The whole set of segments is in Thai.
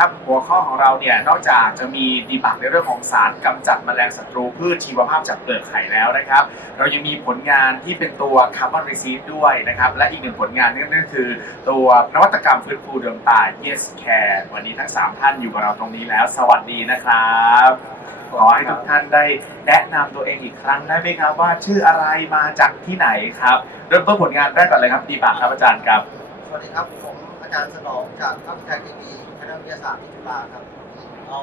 นนี้ครับ หัวข้อของเราเนี่ยนอกจากจะมีดีบักในเรื่องของสารกำจัดแมลงศัตรูพืชชีวภาพจากเปลือกไข่แล้วนะครับ เรายังมีผลงานที่เป็นตัวคาร์บอนรีซีฟด้วยนะครับ และอีกหนึ่งผลงานนั่นก็คือ ตัวนวัตกรรมฟื้นฟูดวงตา Yes Care วันนี้ทั้ง 3 ท่านอยู่กับเราตรงนี้แล้ว สวัสดีนะครับขอให้ทุกท่านได้แนะนำตัวเองอีกครั้งได้ไหมครับว่าชื่ออะไรมาจากที่ไหนครับเริ่มต้นผลงานแรกก่อนเลยครับดีบักครับอาจารย์ครับสวัสดีครับผมอาจารย์สนองจากภาควิชาเคมี ณะวิทยาศาสตร์ที่จุฬาครับ เอา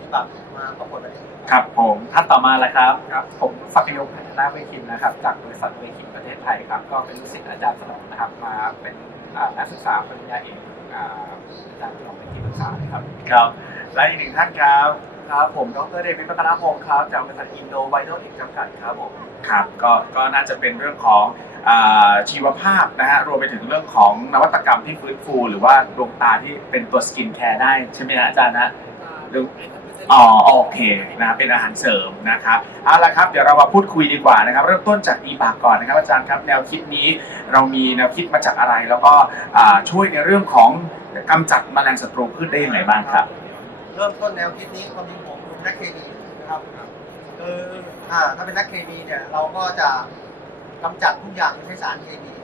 วิบัติมาประกวดวันนี้ครับผมท่านต่อมาแล้วครับครับ ผมศักดิ์ยงพัฒนาเวคินนะครับ จากบริษัทเวคินประเทศไทยครับ ก็เป็นลูกศิษย์อาจารย์สนองนะครับ มาเป็นอ่านักศึกษาปริญญาเอกอ่าอาจารย์สนองเป็นที่ปรึกษาครับครับ และอีกหนึ่งท่านครับครับผมดรเดวิดพัฒนาพงศ์ครับ จากบริษัทอินโดไวโอลิกจำกัดครับผม ครับก็ก็น่าจะเป็นเรื่องของอาชีวภาพนะฮะรวมไปถึงเรื่องของนวัตกรรมที่ฟื้นฟู หรือว่าดวงตาที่เป็นตัวสกินแคร์ได้ใช่ไหมฮะอาจารย์นะหรืออ๋อโอเคนะเป็นอาหารเสริมนะครับเอาละครับเดี๋ยวเรามาพูดคุยดีกว่านะครับ เริ่มต้นจากอีบากก่อนนะครับอาจารย์ครับแนวคิดนี้เรามีแนวคิดมาจากอะไร แล้วก็อ่าช่วยในเรื่องของกำจัดแมลงศัตรูพืชได้ยังไงบ้างครับ เริ่มต้นแนวคิดนี้ความจริงผมเป็นนักเคมีนะครับ ออ่าถ้าเป็นนักเคมีเนี่ยเราก็จะกำจัดทุกอย่างไม่ใช่สารเคมี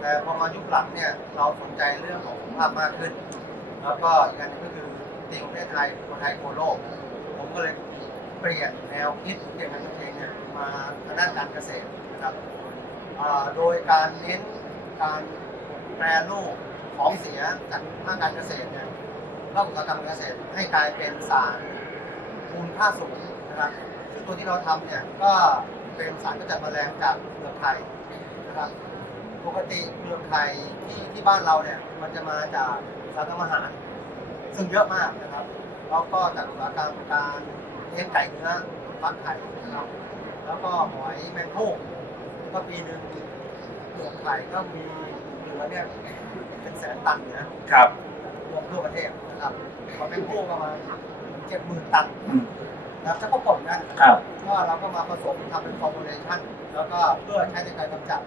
แต่พอมายุคหลังเนี่ยเราสนใจเรื่องของสุขภาพมากขึ้น แล้วก็อีกอันหนึงก็คือตีของประเทศไทยคนไทยโคโลก ผมก็เลยเปลี่ยนแนวคิดเกี่ยวกับตัวเองเนี่ยมาทางด้านการเกษตรนะครับอ่าโดยการเน้นการแปรรูปของเสียจากภาคการเกษตรเนี่ยเข้าอุตสาหกรรมการเกษตรให้กลายเป็นสารมูลค่าสูงนะครับ ซึ่งตัวที่เราทำเนี่ยก็เป็นสารกำจัดแมลงจากเปลือกไข่นะครับ ปกติเปลือกไข่ที่ที่บ้านเราเนี่ยมันจะมาจากอุตสาหกรรมอาหาร ซึ่งเยอะมากนะครับแล้วก็จากอุตสาหกรรมการเลี้ยงไก่เนื้อฟักไข่นะครับแล้วก็หอยแมงผู้ก็ปีหนึ่งเปลือกไข่ก็มีเหลือเนี่ยเป็นแสนตันนะครับรวมทั่วประเทศนะครับหอยแมงผู้ก็มาเจ็ดหมื่นตันอืม นะครับถ้าก็ผลนะครับก็เราก็มาผสมทำเป็นฟอร์มูลเลชันแล้วก็เพื่อใช้ในการกำจัด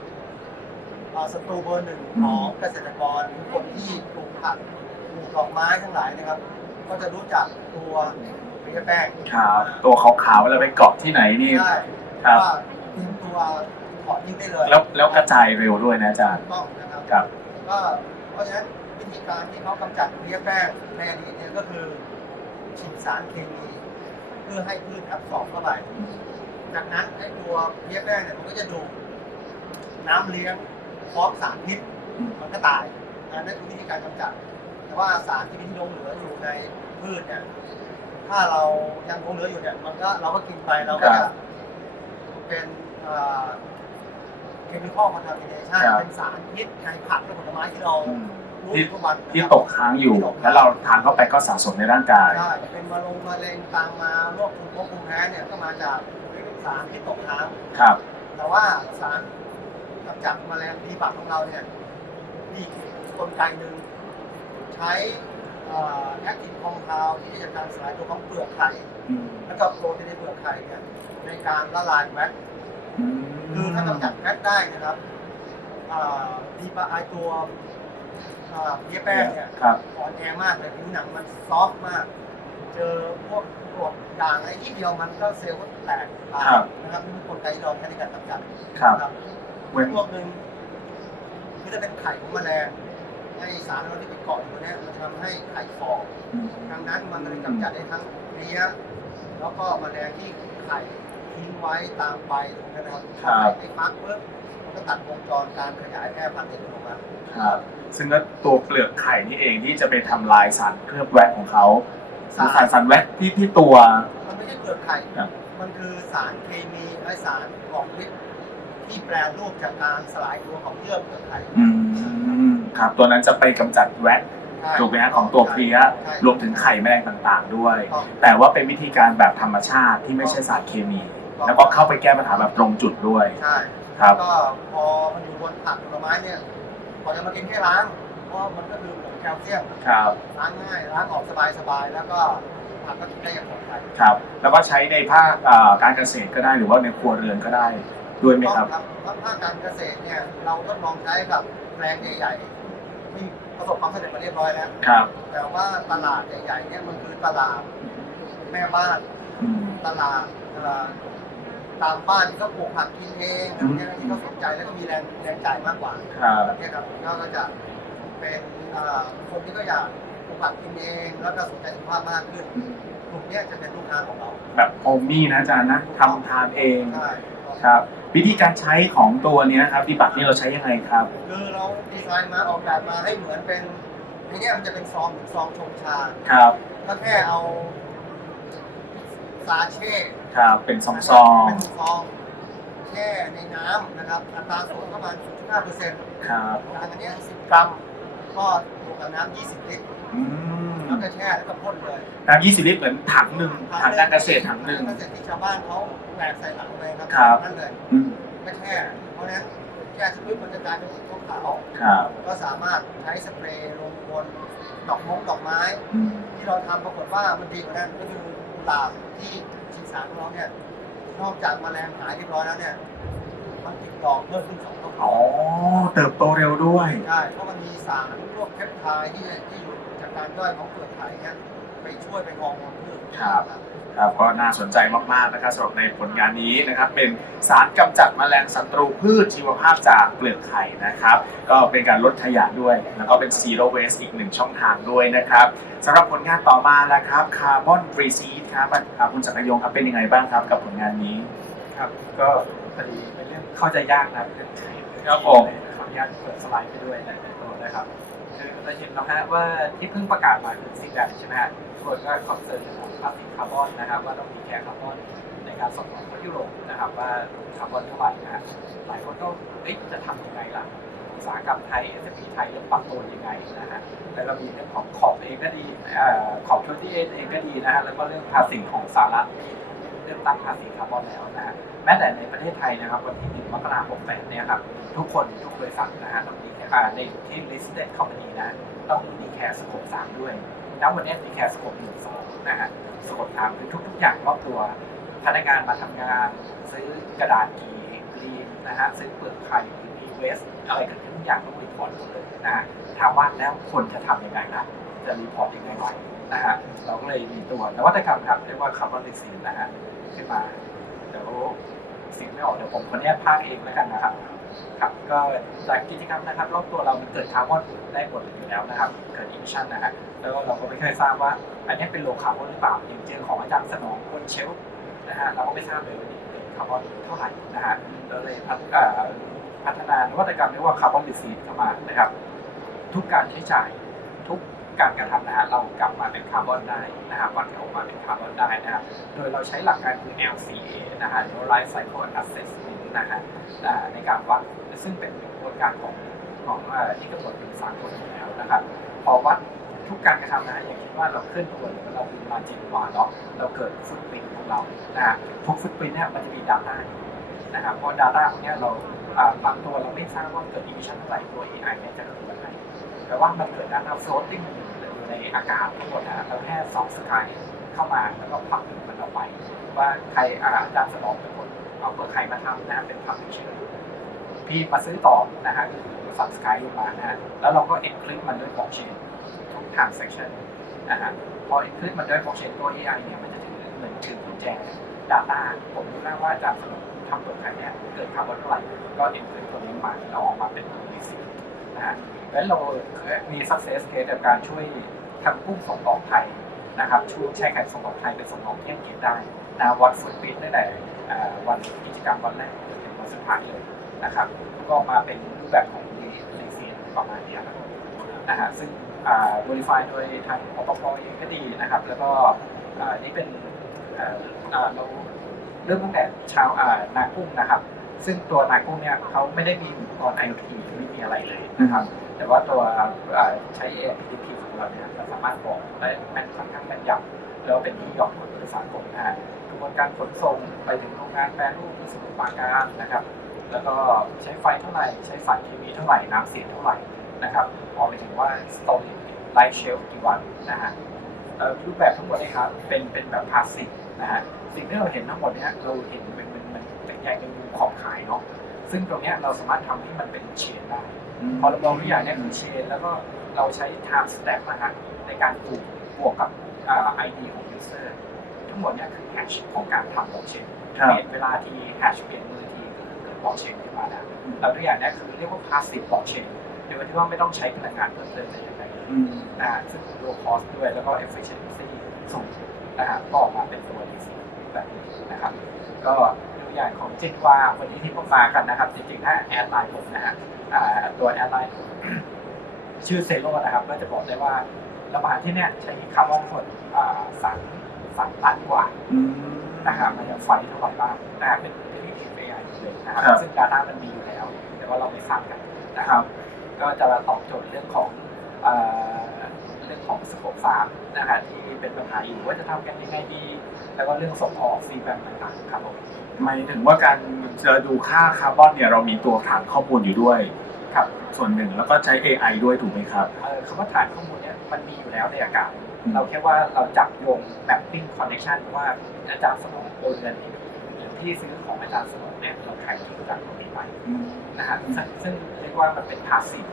เอ่อศัตรูเบอร์หนึ่งของเกษตรกรทุกคนที่ปลูกผักปลูกดอกไม้ทั้งหลายนะครับ ก็จะรู้จักตัวเพียแป้งครับตัวขาวๆแล้วไปเกาะที่ไหนนี่ใช่ครับว่าทิ้งตัวถอดทิ้งได้เลย แล้วแล้วกระจายเร็วด้วยนะอาจารย์ถูกต้องนะครับครับก็เพราะฉะนั้นวิธีการที่เขากำจัดเพียแป้งในอดีตเนี่ยก็คือฉีดสารเคมี เพื่อให้พืชแอบสอบเข้าไป จากนั้นไอ้ตัวเพียแป้งเนี่ยมันก็จะดูดน้ำเลี้ยงพร้อมสารพิษมันก็ตายอันนั้นคือวิธีการกำจัด แต่ว่าสารที่มีที่หลงเหลืออยู่ในพืชเนี่ยถ้าเรายังคงเหลืออยู่เนี่ยมันก็เราก็กินไปเราก็ครัจะบเป็นเคมีคอลคอนทามิเนชันครับเป็นสารพิษในผักและผลไม้ที่เราอืมรู้อยู่ ทุกวันนะครับที่ตกค้างอยู่ แล้วเราทานเข้าไปก็สะสมในร่างกาย ใช่เป็นมะลงมะเร็งตามมาโรคภูมิภูมิแพ้เนี่ยก็มาจากสารที่ตกค้าง ครับ แต่ว่าสารกำจัดแมลงดีบักของเราเนี่ยมีกลไกหนึ่งใช้แอคทีฟคอมเพลที่จะการสลายตัวของเปลือกไข่อืมแล้วก็โปรตีนในเปลือกไข่เนี่ยในการละลายแวตอืมคือถ้ากำจัดแวตได้นะครับอ่าดีปะไอตัวอ่า เพี้ยแป้งเนี่ยครับ อ่อนแอมากเลยผิวหนังมันซอฟต์มาก เจอพวกกรดด่างอะไรที่เดียวมันก็เซลล์ก็แตกตายนะครับนี่คือกลไกที่เราใช้ในการกำจัดครับครับเหมือนพวกหนึ่งคือจะเป็นไข่ของแมลงไอสารเราที่ไปเกาะอยู่บนเนี้ยมันจะทำให้ไข่ฟองอืมดังนั้นมันก็เลยกำจัดได้ทั้งเพลี้ยแล้วก็แมลงที่ไข่ ทิ้งไว้ตามใบตรงนั้นนะครับพอไข่ไปฟักปุ๊บมันก็ตัดวงจรการขยายแพร่พันธุ์ในตัวมันครับซึ่งก็ตัวเปลือกไข่นี่เองที่จะไปทำลายสารเคลือบแวะของเขาหรือสารสารแวะที่ที่ตัว มันไม่ใช่เปลือกไข่ครับมันคือสารเคมีและสารของฤทธิ์ที่แปรรูปจากการสลายตัวของเยื่อเปลือกไข่อืมครับตัวนั้นจะไปกำจัดแวะใช่ถูกไหมฮะของตัวเพลี้ยใช่รวมถึงไข่แมลงต่างๆด้วยถูกต้องแต่ว่าเป็นวิธีการแบบธรรมชาติที่ไม่ใช่สารเคมี แล้วก็เข้าไปแก้ปัญหาแบบตรงจุดด้วยใช่ครับ ก็พอมันอยู่บนผักผลไม้เนี่ยพอจะมากินแค่ล้างเพราะมันก็คือผงแคลเซียมครับล้างง่ายล้างออกสบายๆแล้วก็ผักก็กินได้อย่างปลอดภัยครับ แล้วก็ใช้ในภาคเอ่อการเกษตรก็ได้หรือว่าในครัวเรือนก็ได้ด้วยไหมครับต้องครับถ้าภาคการเกษตรเนี่ยเราทดลองใช้กับแปลงใหญ่ๆมีประสบความสำเร็จมาเรียบร้อยแล้วครับ แต่ว่าตลาดใหญ่ๆเนี่ยมันคือตลาดแม่บ้านอืมตลาดเอ่อ ตามบ้านที่เขาปลูกผักกินเองอืมเนี่ยที่เขาสนใจแล้วก็มีแรงแรงจ่ายมากกว่าครับเนี่ยครับก็จะเป็นเอ่อคนที่ก็อยากปลูกผักกินเองแล้วก็สนใจสุขภาพมากขึ้นกลุ่มเนี้ยจะเป็นลูกค้าของเรา แบบโฮมมี่นะอาจารย์นะทำทานเองใช่ครับวิธีการใช้ของตัวเนี้ยครับดีบักนี่เราใช้ยังไงครับคือเราดีไซน์มาออกแบบมาให้เหมือนเป็นไอ้เนี่ยมันจะเป็นซองเหมือนซองชงชาครับก็แค่เอาซาเช่ ครับเป็นซองซองเป็นซองแช่ในน้ำนะครับอัตราส่วนประมาณ0.5เปอร์เซ็นต์ครับอันนี้10กรัมก็บวกกับน้ำ20 ลิตรอืมแล้วก็แช่แล้วก็พ่นเลยน้ำ20 ลิตรเหมือนถังหนึ่งถังการเกษตรถังหนึ่งถัเกษตรที่ชาวบ้านเขาแหวกใส่หลังเลยครับครับนั่นเลยอืมก็แช่เพราะฉะนั้นแช่เสร็จปุ๊บมันจะกลายเป็นสีขาวครับก็สามารถใช้สเปรย์ลงบนดอกมงดอกไม้อืมที่เราทำปรากฏว่ามันดีกว่านั้นก็คือ กุหลาบที่ฉีดสารของเราเนี่ยนอกจากแมลงหายเรียบร้อยแล้วเนี่ยมันติดดอกเพิ่มขึ้นสองเท่าอ๋อเติบโตเร็วด้วย ใช่เพราะมันมีสารพวกเพปไทด์ที่ที่อยู่จากการย่อยของเปลือกไข่เนี่ย ไปช่วยเป็นฮอร์โมนพืชครับครับก็น่าสนใจมากๆนะครับสำหรับในผลงานนี้นะครับเป็นสารกำจัดแมลงศัตรูพืชชีวภาพจากเปลือกไข่นะครับ ก็เป็นการลดขยะด้วย แล้วก็เป็น zero waste อีกหนึ่งช่องทางด้วยนะครับสำหรับผลงานต่อมาแล้วครับ carbon free seed ครับอ่าคุณจักรยงครับเป็นยังไงบ้างครับกับผลงานนี้ครับก็พอดีเป็นเรื่องเข้าใจยากนะครับเรื่องใช้ครับผมขออนุญาตเปิดสไลด์ไปด้วยในตัวนะครับคือ เราเห็นแล้วฮะว่าที่เพิ่งประกาศมาคือซีแบใช่ไหมฮะส่วนก็คอนเซิร์นของภาษีคาร์บอนนะครับว่าต้องมีแค่คาร์บอนในการส่งออกเข้ายุโรปนะครับว่าคาร์บอนเท่าไหร่นะฮะหลายคนก็เอ๊ะจะทำยังไงล่ะอุตสาหกรรมไทย SME ไทยจะปรับตัวยังไงนะฮะแต่เรามีเรื่องของขอบเองก็ดีเอ่อขอบชที่เองก็ดีนะฮะแล้วก็เรื่องภาษีของสหรัฐที่เรื่องตั้งภาษีคาร์บอนแล้วนะฮะแม้แต่ในประเทศไทยนะครับวันที่1มกราคม68เนี่ยครับทุกคนทุกบริษัทนะฮะต้องมี ในที่ listed company นะต้องมีแคร์สโคป3ด้วยณวันนี้มีแคร์สโคป1 2นะฮะสโคป3คือทุก ๆ อย่างรอบตัวพนักงานมาทำงาน ซื้อกระดาษกีกรีนนะฮะซื้อเปลือกไข่มีเวสอะไรกันทุกอย่างต้องรีพอร์ตหมดเลยนะฮะถามว่าแล้วคนจะทำยังไงนะจะรีพอร์ตยังไงไหวนะฮะเราก็เลยมีตัวนวัตกรรมครับเรียกว่า carbon r e s i l นนะฮะขึ้นมาเดี๋ยวสียงไม่ออกเดี๋ยวผมคนนี้พากเองแล้วกันนะครับ ครับก็จากกิจกรรมนะครับรอบตัวเรามันเกิดคาร์บอนได้หมดอยู่แล้วนะครับ เกิดอิมิชันนะฮะแล้วก็เราก็ไม่เคยทราบว่า อันนี้เป็นโลคาร์บอนหรือเปล่าอย่างเจอของอาจารย์สนองบนเชล์นะฮะเราก็ไม่ทราบเลยว่านี่เป็นคาร์บอนเท่าไหร่นะฮะเราเลยพัฒนานวัตกรรมเรียกว่าคาร์บอนดิซีเข้ามานะครับ ทุกการใช้จ่ายทุกการกระทำนะฮะเรากลับมาเป็นคาร์บอนได้นะฮะวัดออกมาเป็นคาร์บอนได้นะฮะโดยเราใช้หลักการคือ LCA นะฮะ Life Cycle Assessment นะฮะอ่าในการวัดซึ่งเป็นกระบวนการของของที่กำหนดเป็นสากลอยู่แล้วนะครับ พอวัดทุกการกระทำนะอย่างเช่นว่าเราเคลื่อนตัวหรือเราบินมาเจ็ดวันเนาะเราเกิดฟุตปรินของเรานะทุกฟุตปรินเนี่ยมันจะมี Data นะครับเพราะ Data พวกเนี้ยเราบางตัวเราไม่ทราบว่าเกิด emission เท่าไหร่ตัว AI เนี่ยจะคำนวณให้แต่ว่ามันเกิด Data floating อยู่ในอากาศทั้งหมดนะเราแค่สองสกายเข้ามาแล้วก็ผลักมันออกไป ว่าใครอาอาจารย์สนองเป็น เอาเปลือกไข่มาทำนะเป็นพับลิเชอร์พี่มาซื้อต่อนะฮะคือบริษัทสกายลงมานะฮะแล้วเราก็เอ็นคลิปมันด้วยบล็อกเชนทุกทางเซสชันนะฮะพอเอ็นคลิปมันด้วยบล็อกเชนตัว AI เนี่ยมันจะถือเหมือนถือกุญแจ Data ผมรู้แล้วว่าจารย์สนองทำเปลือกไข่เนี่ยเกิดคาร์บอนเท่าไหร่ก็เอ็นคลิปตัวนี้มาเราออกมาเป็นตัวนี้สินะฮะแล้วเรามี success case ในการช่วยทำกุ้งส่งออกไทยนะครับช่วยแช่แข็งส่งออกไทยเป็นส่งออกที่อังกฤษได้นะวัดฟุตปรินท์ตั้งแต่เอ่อ วันกิจกรรมวันแรกจนถึงวันสุดท้ายเลยนะครับ ก็มาเป็นรูปแบบของรีเซียนประมาณนี้ครับนะฮะซึ่งบริไฟโดยทางอปพเองก็ดีนะครับ แล้วก็นี่เป็นเราเริ่มตั้งแต่ชาวอานากุ้งนะครับ ซึ่งตัวนากุ้งเนี่ยเขาไม่ได้มีอุปกรณ์ IoT ไม่มีอะไรเลยนะครับ แต่ว่าตัวเอ่อใช้ APP ของเราเนี่ยเราสามารถบอกได้แม่นค่อนข้างแม่นยำแล้วเป็นที่ยอมของบริษัทกลนะฮะ ระบวนการขนส่งไปถึงโรงงานแปรรูปในสมุทรปราการนะครับ แล้วก็ใช้ไฟเท่าไหร่ใช้สารเคมีเท่าไหร่น้ำเสียเท่าไหร่นะครับพอไปถึงว่าสตอรี่ไลฟ์เชลกี่วันนะฮะรูปแบบทั้งหมดเลยครับเป็นเป็นแบบพาสซีฟนะฮะสิ่งที่เราเห็นทั้งหมดเนี้ยเราเห็นเป็นเป็นเป็นเป็นใหญ่เป็นมุมขอบขายเนาะซึ่งตรงเนี้ยเราสามารถทำให้มันเป็นเชนได้ พอเรามองตัวอย่างเนี่ยคือเชน แล้วก็เราใช้ time stamp นะฮะในการปลูกบวกกับอ่า ID ของ user ทั้งหมดเนี่ยคือ hash ของการทำบล็อกเชนครับเปลี่ยนเวลาที hash เปลี่ยนมือทีก็คือเกิดบล็อกเชนขึ้นมาแล้วแล้วตัวอย่างเนี้คือเรียกว่า passive blockchain โดยที่ว่าไม่ต้องใช้พลังงานเพิ่มเติมแต่อย่างใดเลยอืมนะฮะซึ่ง low cost ด้วยแล้วก็ efficiency สูงนะฮะก็ออกมาเป็นตัว DC แบบนี้นะครับ ก็ตัวอย่างของจิตวาวันนี้ที่ผมมากันนะครับ จริงๆถ้าแอดไลน์ผมนะฮะอ่าตัวแอดไลน์ผมชื่อเซโร่นะครับ ก็จะบอกได้ว่าระบาดที่เนี่ยใช้คาร์บอนสดอ่าสาม สามตันกว่าอืมนะครับมันจะไฟเท่าไหร่บ้างนะครับเป็นเป็นที่ทีมเอไอเลยนะครับครับซึ่ง Data มันมีอยู่แล้ว แต่ว่าเราไม่ทราบกันนะครับ ก็จะมาตอบโจทย์เรื่องของเอ่อเรื่องของสโคปฟาร์มนะฮะที่เป็นปัญหาอยู่ว่าจะทำกันยังไงดี แล้วก็เรื่องส่งออกซีแบมต่างๆครับผมหมายถึงว่าการจะดูค่าคาร์บอนเนี่ยเรามีตัวฐานข้อมูลอยู่ด้วยครับส่วนหนึ่งแล้วก็ใช้ AI ด้วยถูกไหมครับเอ่อคำว่าฐานข้อมูลเนี่ยมันมีอยู่แล้วในอากาศ เราแค่ว่าเราจับโยง mapping connection ว่าอาจารย์สมองโอนเงินหรือที่ซื้อของอาจารย์สมองเนี่ยเราแข่งที่จากตรงนี้ไปนะฮะซึ่งซึ่งเรียกว่ามันเป็นพาสซีฟ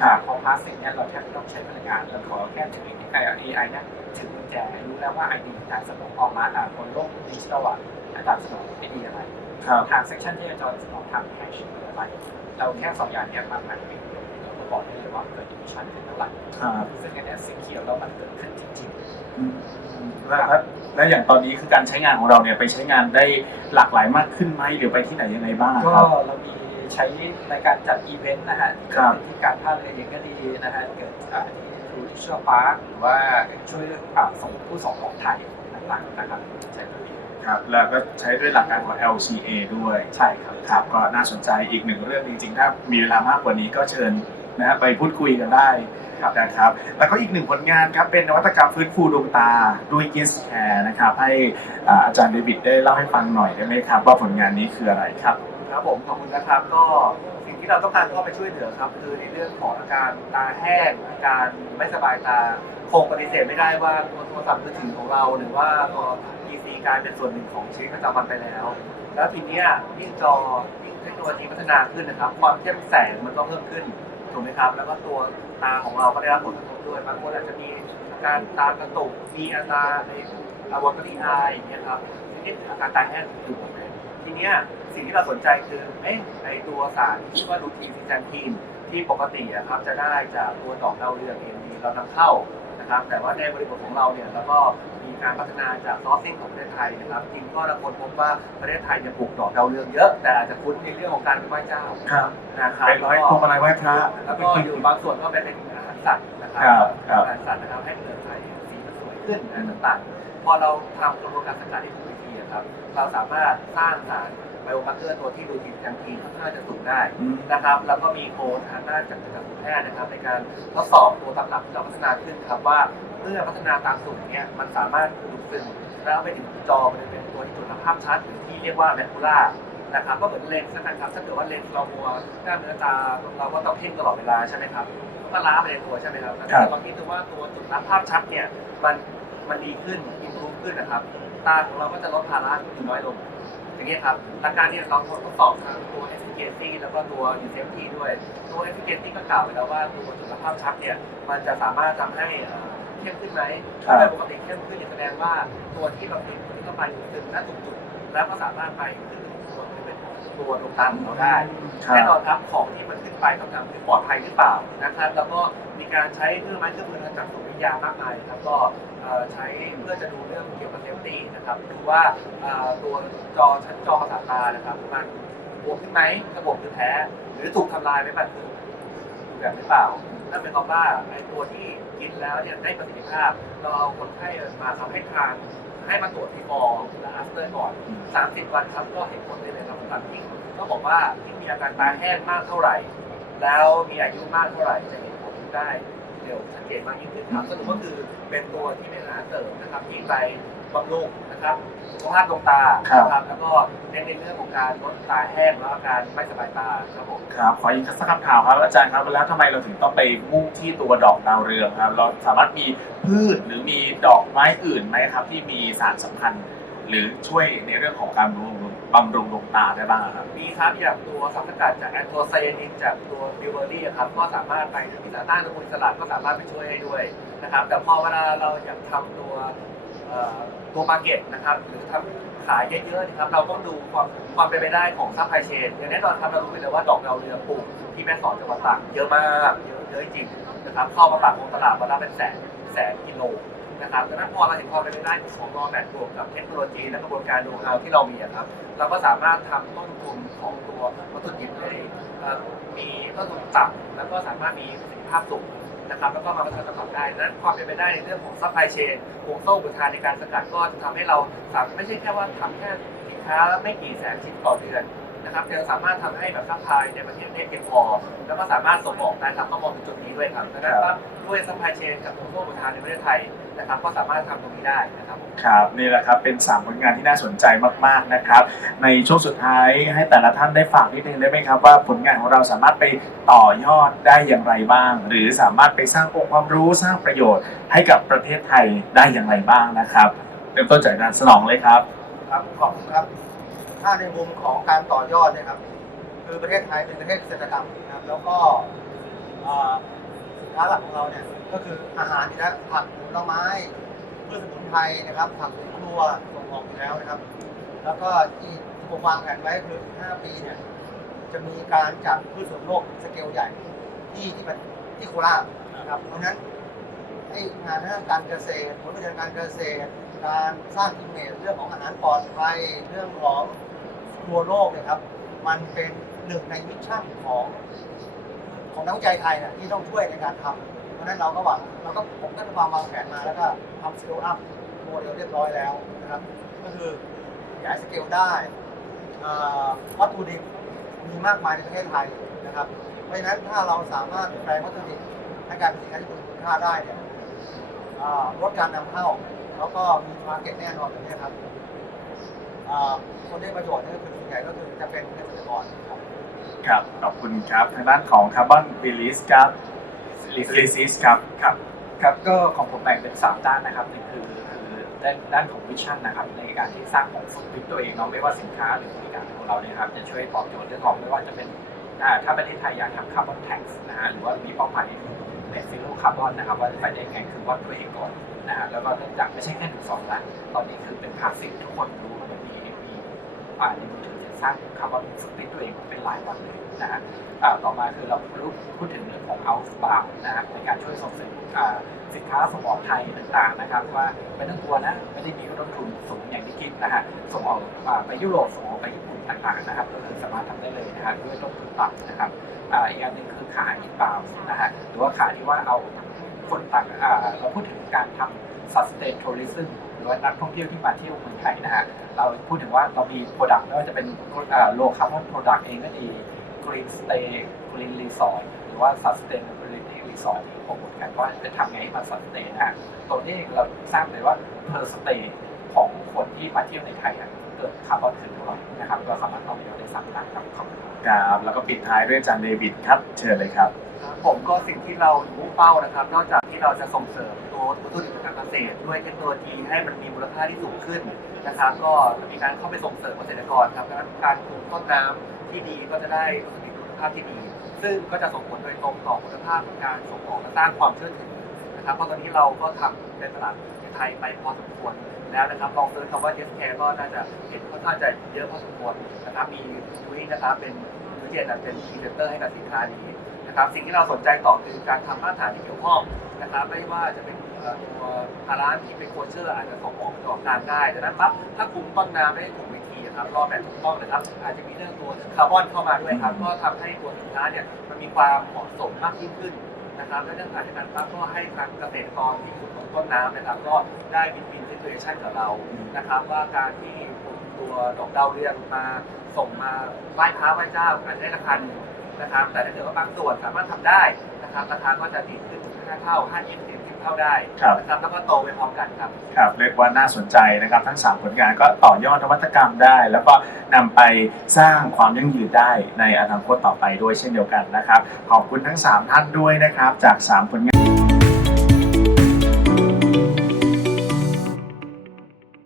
ครับพอพาสซีฟเนี่ยเราแทบไม่ต้องใช้พลังงานเราขอแค่ถือไอไอเนี่ยถือกุญแจรู้แล้วว่าไอดีอาจารย์สมองออกมาอ่าบนโลกดิจิทัลอะอาจารย์สมองไอดีอะไรครับทางเซสชันที่อาจารย์สมองทำแฮชคืออะไรเราแค่สองอย่างเนี้ยมามันเป็นเรา ก็บอกได้เลยว่าเกิดอิมิชันเป็นเท่าไหร่ครับซึ่งอันเนี้ยสีเขียวแล้วมันเกิดขึ้นจริงอืมแล้วแล้วแล้วอย่างตอนนี้คือการใช้งานของเราเนี่ยไปใช้งานได้หลากหลายมากขึ้นไหมหรือไปที่ไหนยังไงบ้างๆคก็รับเรามีใช้ในการจัดอีเวนต์นะฮะครับที่การท่าเรือเองก็ดีนะฮะเกิดอ่าที่ทูริชั่นพาร์คหรือว่าช่วยอ่าส่งผู้ส่งของไทยต่างๆนะครับใช้ตัวนี้ครับแล้วก็ใช้ด้วยหลักการของ LCA ด้วยใช่ครับครับก็น่าสนใจอีกหนึ่งเรื่องจริงๆถ้ามีเวลามากกว่านี้ก็เชิญ นะฮะไปพูดคุยกันได้ครับนะครับ แล้วก็อีกหนึ่งผลงานครับเป็นนวัตกรรมฟื้นฟูดวงตาด้วย Yes Care นะครับให้อาจารย์เดวิดได้เล่าให้ฟังหน่อยได้ไหมครับ ว่าผลงานนี้คืออะไรครับ ครับผมขอบคุณนะครับก็สิ่งที่เราต้องการเข้าไปช่วยเหลือครับ คือในเรื่องของอาการตาแห้งอาการไม่สบายตาคงปฏิเสธไม่ได้ว่าโทรศัพท์มือถือของเรา หรือว่าตัว PC กลายเป็นส่วนหนึ่งของชีวิตประจำวันไปแล้ว แล้วทีนี้ยิ่งจอยิ่งเทคโนโลยีพัฒนาขึ้นนะครับ ความเข้มแสงมันก็เพิ่มขึ้น ถูกไหมครับ แล้วก็ตัวตาของเราก็ได้รับผลกระทบด้วยบางคนอาจจะมีอาการตากระตุกมีอาการในอวัยวะที่อายอย่างเงี้ยครับนี่ออาการตาแห้งอยู่หมทีเนี้ยสิ่งที่เราสนใจคือเอ๊ะไอตัวสารที่ว่าลูทีนซินแซนทีนที่ปกติอะครับจะได้จากตัวดอกดาวเรืองเอ็มดีเรานำเข้านะครับ แต่ว่าในบริบทของเราเนี่ยเราก็ มีการพัฒนาจากซอสซิ่งของประเทศไทยนะครับจริงก็เราคนพบว่าประเทศไทยเนี่ยปลูกดอกดาวเรืองเยอะ แต่อาจจะคุ้นในเรื่องของการไหว้เจ้าครับนะครับเป็นร้อยพวงมาลัยไหว้พระ แล้วก็อยู่บางส่วนก็ไปเป็นอาหารสัตว์นะครัครับครับอาหารสัตว์นะครับให้เกิดไทยสีมันสวยขึ้นอะไรต่างๆพอเราทำกระบวนการสกัดที่ถูกวิธีอะครับเราสามารถสร้างสาร ไบโอมาร์เกอร์ตัวที่ดูจิตจังทีค่อนข้างจะสูงได้อืมนะครับ แล้วก็มีโค้ดทางด้านจากทางแพทย์นะครับ ในการทดสอบตัวตำรับที่เราพัฒนาขึ้นครับว่าเมื่อพัฒนาตามสูตรเนี้ยมันสามารถดูดซึมแล้วไปถึงจอมันจะเป็นตัวที่ตรวจภาพชัดหรือที่เรียกว่าแมคคูล่านะครับก็เหมือนเลนส์นะครับถ้าเกิดว่าเลนส์เรามัวหน้าเนื้อตาเราก็ต้องเพ่งตลอดเวลาใช่ไหมครับก็ล้าไปในตัวใช่ไหมครับแต่ถ้าเกิดเราคิดดูว่าตัวจุดรับภาพชัดเนี่ยมันมันดีขึ้นอินรูขึ้นนะครับ ตาของเราก็จะลดภาระน้อยลง อย่างเงี้ยครับหลักการเนี่ยเราทดสอบทางตัว efficacy แล้วก็ตัว usability ด้วย ตัว efficacy ก็กล่าวไปแล้วว่าตัวจุลภาพชัดเนี่ยมันจะสามารถทำให้เอ่อเข้มขึ้นไหมครับถ้าโดยปกติเข้มขึ้นเนี่ยแสดงว่าตัวที่เราติดที่เข้าไปอยู่ซึมณจุดๆแล้วก็สามารถไปขึ้นตัวที่เป็นตัวดวงตาของเราได้ครัแน่นบอนครับของที่มันขึ้นไปต้องทำคือปลอดภัยหรือเปล่านะครับ แล้วก็มีการใช้เครื่องไม้เครื่องมือทางจักรสุวิทยามากมายครับก็เอ่อ ใช้เพื่อจะดูเรื่องเกี่ยวกับเซฟตี้นะครับดูว่าตัวจอชั้นจอสาตานะครับมันบวมขึ้นไหมถ้าบคือแพ้หรือถูกทำลายไหมมันคือแบบหรือเปล่านั่นหมายความว่าไอ้ตัวที่กินแล้วเนี่ยได้ประสิทธิภาพเราเอาคนไข้มาทำให้ทานให้มาตรวจทีฟอร์และอัฟเตอร์ก่อน 30 วันครับก็เห็นผลได้เลยครับตัดที่ก็บอกว่าที่มีอาการตาแห้งมากเท่าไหร่ แล้วมีอายุมากเท่าไหร่จะเห็นผลได้ เร็วชัดเจนมากยิ่งขึ้นครับสรุปก็คือเป็นตัวที่เป็นอาหารเสริมนะครับที่ไปบำรุงนะครับสุขภาพดวงตาครับนะครับแล้วก็เน้นในเรื่องของการลดตาแห้งแล้วอาการไม่สบายตาครับผมครับขออีกสักคำถามครับอาจารย์ครับแล้วทำไมเราถึงต้องไปมุ่งที่ตัวดอกดาวเรืองครับ เราสามารถมีพืชหรือมีดอกไม้อื่นไหมครับ ที่มีสารสำคัญ หรือช่วยในเรื่องของการบำรุง บำรุงดวงตาได้บ้างอะครับมีครับอย่างตัวสารสกัดจากแอนโทไซยานินจากตัวบิวเบอรี่ครับก็สามารถไปมีสารต้านอนุมูลอิสระก็สามารถไปช่วยให้ด้วยนะครับ แต่พอเวลาเราอยากทำตัวเอ่อตัวมาร์เก็ตนะครับหรือทำขายเยอะๆนะครับเราต้องดูความความเป็นไปได้ของซัพพลายเชนอย่างแน่นอนครับเรารู้อยู่แล้วว่าดอกดาวเรืองปลูกที่แม่สอดจังหวัดตากเยอะมากเยอะเยอะจริงนะครับเข้ามาปากของตลาดวันละเป็นแสนแสนกิโล นะครับดังนั้นพอเราเห็นความเป็นไปได้ของรอแบตบวกกับเทคโนโลยีและกระบวนการดูฮาที่เรามีอะครับเราก็สามารถทำต้นทุนของตัววัตถุดิบให้มีต้นทุนต่ำแล้วก็สามารถมีประสิทธิภาพสูงนะครับแล้วก็มาพัฒนาต่อได้ดังนั้นความเป็นไปได้ในเรื่องของซัพพลายเชนห่วงโซ่อุปทานในการสกัดก็จะทำให้เราสามารถไม่ใช่แค่ว่าทำแค่สินค้าไม่กี่แสนชิ้นต่อเดือนนะครับแต่ยังสามารถทำให้แบบซัพพลายในประเทศได้เพียงพอแล้วก็สามารถส่งออกได้ครับต้องมองถึงจุดนี้ด้วยครับดังนั้นว่าด้วยซัพพลายเชนกับห่วงโซ่อุปทานในประเทศไทย นะครับก็สามารถทำตรงนี้ได้นะครับผมครับนี่แหละครับเป็น3ผลงานที่น่าสนใจมากๆนะครับ ในช่วงสุดท้ายให้แต่ละท่านได้ฝากนิดนึงได้ไหมครับ ว่าผลงานของเราสามารถไปต่อยอดได้อย่างไรบ้าง หรือสามารถไปสร้างองค์ความรู้สร้างประโยชน์ ให้กับประเทศไทยได้อย่างไรบ้างนะครับเริ่มต้นจากอาจารย์สนองเลยครับครับขอบคุณครับ ถ้าในมุมของการต่อยอดเนี่ยครับคือประเทศไทยเป็นประเทศเกษตรกรรมนะครับแล้วก็เอ่อสินค้าหลักของเราเนี่ย ก็คืออาหารอยู่แล้วผักผลไม้พืชสมุนไพรนะครับ ผักสวนครัวส่งออกอยู่แล้วนะครับ แล้วก็ที่ผมวางแผนไว้คือ5ปีเนี่ยจะมีการจัดพืชสวนโลกสเกลใหญ่ที่ที่มันที่โคราชนะครับเพราะฉะนั้นไอ้งานทางด้านการเกษตรผลผลิตทางการเกษตร การสร้างอิมเมจเรื่องของอาหารปลอดภัยเรื่องของครัวโลกเนี่ยครับ มันเป็นหนึ่งในมิชชั่นของของนักวิจัยไทยนี่ยที่ต้องช่วยในการทำเพรา นั้นเราก็หวังเราก็ผมก็วางวางแผนมาแล้วก็ทำสเกลอัพโมเดลเรียบร้อยแล้วนะครับ ก็คือขยายสเกลได้วัตถุดิบมีมากมายในประเทศไทยนะครับ เพราะฉะนั้นถ้าเราสามารถแปลวัตถุดิบให้กลายเป็นสินค้าที่มีคุณค่าได้เนี่ยลดการนำเข้าแล้วก็มีมาร์เก็ตแน่นอนแบบนี้ครับคนได้ประโยชน์นี่ก็คือส่วนใหญ่ก็คือจะเป็นเกษตรกรครับครับ ขอบคุณครับ ทางด้านของคาร์บอนรีลิสครับ รีลิสครับครับครับก็ของผมแบ่งเป็น 3 ด้านนะครับหนึ่งคือคือด้านด้านของวิชั่นนะครับในการที่สร้างของฟุตพิ้นตัวเองเนาะไม่ว่าสินค้าหรือบริการของเราเนี่ยครับจะช่วยตอบโจทย์เรื่องของไม่ว่าจะเป็นอ่าถ้าประเทศไทยอยากทำคาร์บอนแท็กนะฮะหรือว่ามีเป้าหมายเน็ตซีโร่คาร์บอนนะครับว่าจะไปได้ไงคือวัดตัวเองก่อนนะฮะแล้วก็เนื่องจากไม่ใช่แค่หนึ่งสองละตอนนี้คือเป็นพาสซีฟทุกคนรู้ว่ามันมีมีอ่าในมือถือจ สร้างคาร์บอนฟุตพิ้นตัวเองเป็นรายวันเลยนะฮะต่อมาคือเราพูดถึงเรื่องของ outbound นะครับในการช่วยส่งเสริมสินค้าส่งออกไทยต่างๆนะครับ ว่าไม่ต้องกลัวนะไม่ได้มีต้นทุนสูงอย่างที่คิดนะฮะส่งออกไปยุโรปส่งออกไปญี่ปุ่นต่างๆนะครับก็คือสามารถทำได้เลยนะฮะด้วยต้นทุนต่ำนะครับอ่าอีกอันหนึ่งคือขาย inbound นะฮะหรือว่าขายที่ว่าเอาคนต่างเราพูดถึงการทำ sustain tourism หรือว่านักท่องเที่ยวที่มาเที่ยวเมืองไทยนะฮะเราพูดถึงว่าเรามี product ไม่ว่าจะเป็นอ่า low carbon product เองก็ดี Green Stay Green Resort หรือว่า Sustainability Resort ที่ผมพูดกันว่าจะทำไงให้มัน sustain นะฮะตัวนี้เราทราบเลยว่า per stay ของคนที่มาเที่ยวในไทยอะเกิดคาร์บอนถึงร้อยนะครับก็สามารถเอาไปยอดได้สามล้านครับขอบคุณครับครับแล้วก็ปิดท้ายด้วยอาจารย์เดวิดครับเชิญเลยครับ ผมก็สิ่งที่เรามุ่งเป้านะครับ นอกจาก ที่เราจะส่งเสริมตัววัตถุดิบทางการเกษตรด้วยเทคโนโลยีให้มันมีมูลค่าที่สูงขึ้นนะครับ ก็มีการเข้าไปส่งเสริมเกษตรกรครับดังนั้นการปลูกต้นน้ำที่ดีก็จะได้วัตถุดิบคุณภาพที่ดี ซึ่งก็จะส่งผลโดยตรงต่อคุณภาพของการส่งออกและสร้างความเชื่อถือนะครับ เพราะตอนนี้เราก็ทำในตลาดไทยไปพอสมควรแล้วนะครับลองเซิร์ชคำว่า yes care ก็น่าจะเห็นค่อนข้างจะเยอะพอสมควรนะครับ มียุ้ยนะครับเป็นยุ้ยเจนเป็นพรีเซนเตอร์ให้กับสินค้านี้ นะครับสิ่งที่เราสนใจต่อคือการทำมาตรฐานที่เกี่ยวข้องนะครับไม่ว่าจะเป็นตัวพาร้านที่เป็นโคเชอร์อาจจะส่งออกต่อกลางได้ดังนั้นปั๊บถ้าคุมต้นน้ำได้ถูกวิธีนะครับรอแบบถูกต้องนะครับ อาจจะมีเรื่องตัวคาร์บอนเข้ามาด้วยครับก็ทำให้ตัวสินค้าเนี่ยมันมีความเหมาะสมมากยิ่งขึ้นนะครับและเรื่องการจัดการปั๊บก็ให้ทางเกษตรกรที่สุดของต้นน้ำนะครับก็ได้วินวินซิทูเอชันกับเรานะครับ ว่าการที่ตัวดอกดาวเรืองมาส่งมาไหว้พระไหว้เจ้าอาจจะได้ราคาหนึ่ง นะครับ แต่ถ้าเกิดว่าบางส่วนสามารถทำได้นะครับราคาก็จะดีขึ้นถึง5เท่า5 20 10เท่าได้ครับนะครับแล้วก็โตไปพร้อมกันครับครับเรียกว่าน่าสนใจนะครับ ทั้ง 3 ผลงานก็ต่อยอดนวัตกรรมได้ แล้วก็นำไปสร้างความยั่งยืนได้ในอนาคตต่อไปด้วยเช่นเดียวกันนะครับ ขอบคุณทั้ง 3 ท่านด้วยนะครับ จาก 3 ผลงาน